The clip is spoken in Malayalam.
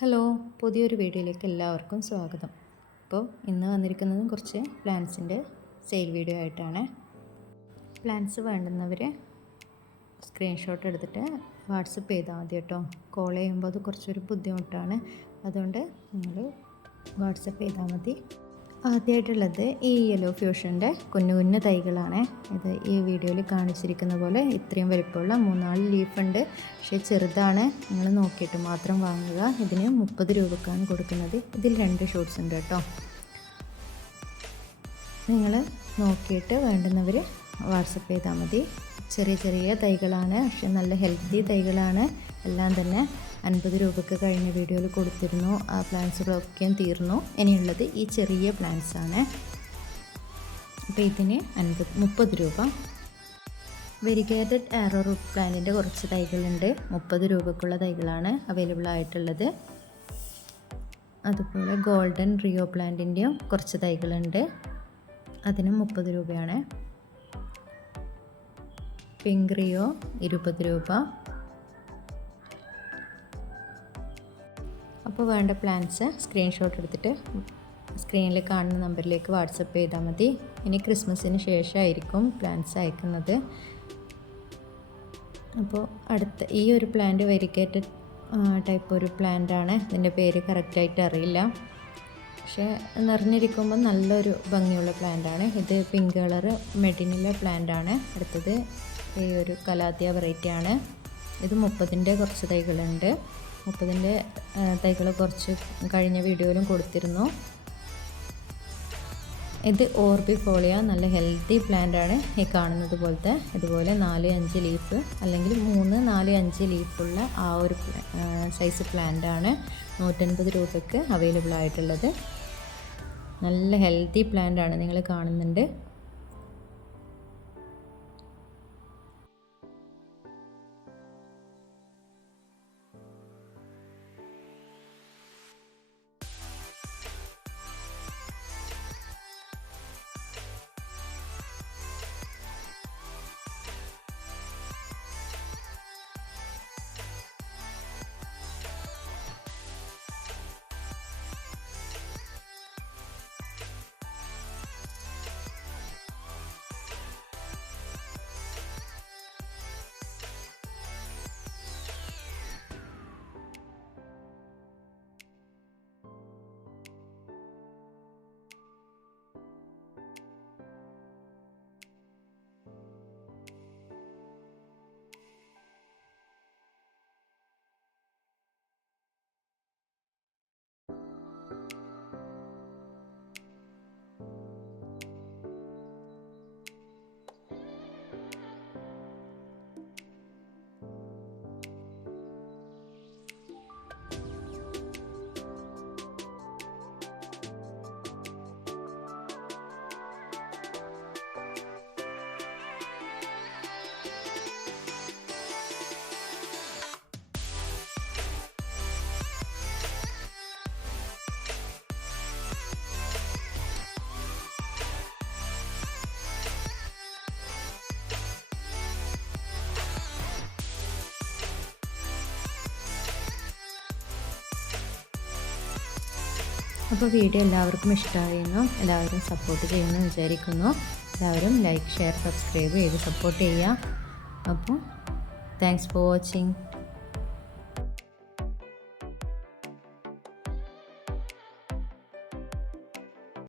ഹലോ, പുതിയൊരു വീഡിയോയിലേക്ക് എല്ലാവർക്കും സ്വാഗതം. അപ്പോൾ ഇന്ന് വന്നിരിക്കുന്നതും കുറച്ച് പ്ലാന്റ്സിൻ്റെ സെയിൽ വീഡിയോ ആയിട്ടാണ്. പ്ലാന്റ്സ് വേണ്ടുന്നവർ സ്ക്രീൻഷോട്ട് എടുത്തിട്ട് വാട്സപ്പ് ചെയ്താൽ മതി കേട്ടോ. കോൾ ചെയ്യുമ്പോൾ അത് കുറച്ചൊരു ബുദ്ധിമുട്ടാണ്, അതുകൊണ്ട് നിങ്ങൾ വാട്സപ്പ് ചെയ്താൽ മതി. ആദ്യമായിട്ടുള്ളത് ഈ യെല്ലോ ഫ്യൂഷൻ്റെ കുഞ്ഞു കുഞ്ഞു തൈകളാണ്. ഇത് ഈ വീഡിയോയിൽ കാണിച്ചിരിക്കുന്ന പോലെ ഇത്രയും വലിപ്പമുള്ള 3-4 ലീഫുണ്ട്. പക്ഷേ ചെറുതാണ്, നിങ്ങൾ നോക്കിയിട്ട് മാത്രം വാങ്ങുക. ഇതിന് 30 രൂപക്കാണ് കൊടുക്കുന്നത്. ഇതിൽ 2 ഷോട്ട്സ് ഉണ്ട് കേട്ടോ. നിങ്ങൾ നോക്കിയിട്ട് വേണ്ടുന്നവർ വാട്സപ്പ് ചെയ്താൽ മതി. ചെറിയ ചെറിയ തൈകളാണ്, പക്ഷെ നല്ല ഹെൽത്തി തൈകളാണ്. എല്ലാം തന്നെ 50 രൂപയ്ക്ക് കഴിഞ്ഞ വീഡിയോയിൽ കൊടുത്തിരുന്നു. ആ പ്ലാന്റ്സുകളൊക്കെയും തീർന്നു. ഇനിയുള്ളത് ഈ ചെറിയ പ്ലാന്റ്സാണ്. അപ്പോൾ ഇതിന് 30 രൂപ. വെരിഗേറ്റഡ് ആരോ റൂട്ട് പ്ലാന്റിൻ്റെ കുറച്ച് തൈകളുണ്ട്. 30 രൂപക്കുള്ള തൈകളാണ് അവൈലബിൾ ആയിട്ടുള്ളത്. അതുപോലെ ഗോൾഡൻ റിയോ പ്ലാന്റിൻ്റെയും കുറച്ച് തൈകളുണ്ട്. അതിനും 30 രൂപയാണ്. പിങ്ക് റിയോ 20 രൂപ. അപ്പോൾ വേണ്ട പ്ലാന്റ്സ് സ്ക്രീൻഷോട്ട് എടുത്തിട്ട് സ്ക്രീനിൽ കാണുന്ന നമ്പറിലേക്ക് വാട്സപ്പ് ചെയ്താൽ മതി. ഇനി ക്രിസ്മസിന് ശേഷമായിരിക്കും പ്ലാന്റ്സ് അയക്കുന്നത്. അപ്പോൾ അടുത്ത ഈ ഒരു പ്ലാന്റ് വെരിഗേറ്റഡ് ടൈപ്പ് ഒരു പ്ലാന്റാണ്. ഇതിൻ്റെ പേര് കറക്റ്റായിട്ട് അറിയില്ല, പക്ഷേ നിറഞ്ഞിരിക്കുമ്പോൾ നല്ലൊരു ഭംഗിയുള്ള പ്ലാന്റാണ്. ഇത് പിങ്ക് കളറ് മെഡിനിലെ പ്ലാന്റാണ്. അടുത്തത് ഈ ഒരു കലാത്തിയ വെറൈറ്റിയാണ്. ഇത് 30ൻ്റെ കുറച്ച് തൈകളുണ്ട്. 30ൻ്റെ തൈകൾ കുറച്ച് കഴിഞ്ഞ വീഡിയോയിലും കൊടുത്തിരുന്നു. ഇത് ഓർബിഫോളിയ, നല്ല ഹെൽത്തി പ്ലാന്റാണ്. ഈ കാണുന്നത് പോലത്തെ ഇതുപോലെ 4-5 ലീഫ് അല്ലെങ്കിൽ 3-4-5 ലീഫുള്ള ആ ഒരു സൈസ് പ്ലാന്റാണ് 150 രൂപയ്ക്ക് അവൈലബിൾ ആയിട്ടുള്ളത്. നല്ല ഹെൽത്തി പ്ലാന്റാണ്, നിങ്ങൾ കാണുന്നുണ്ട്. അപ്പോൾ വീഡിയോ എല്ലാവർക്കും ഇഷ്ടമായിരുന്നു, എല്ലാവരും സപ്പോർട്ട് ചെയ്യുമെന്ന് വിചാരിക്കുന്നു. എല്ലാവരും ലൈക്ക്, ഷെയർ, സബ്സ്ക്രൈബ് ചെയ്ത് സപ്പോർട്ട് ചെയ്യുക. അപ്പോൾ താങ്ക്സ് ഫോർ വാച്ചിങ്.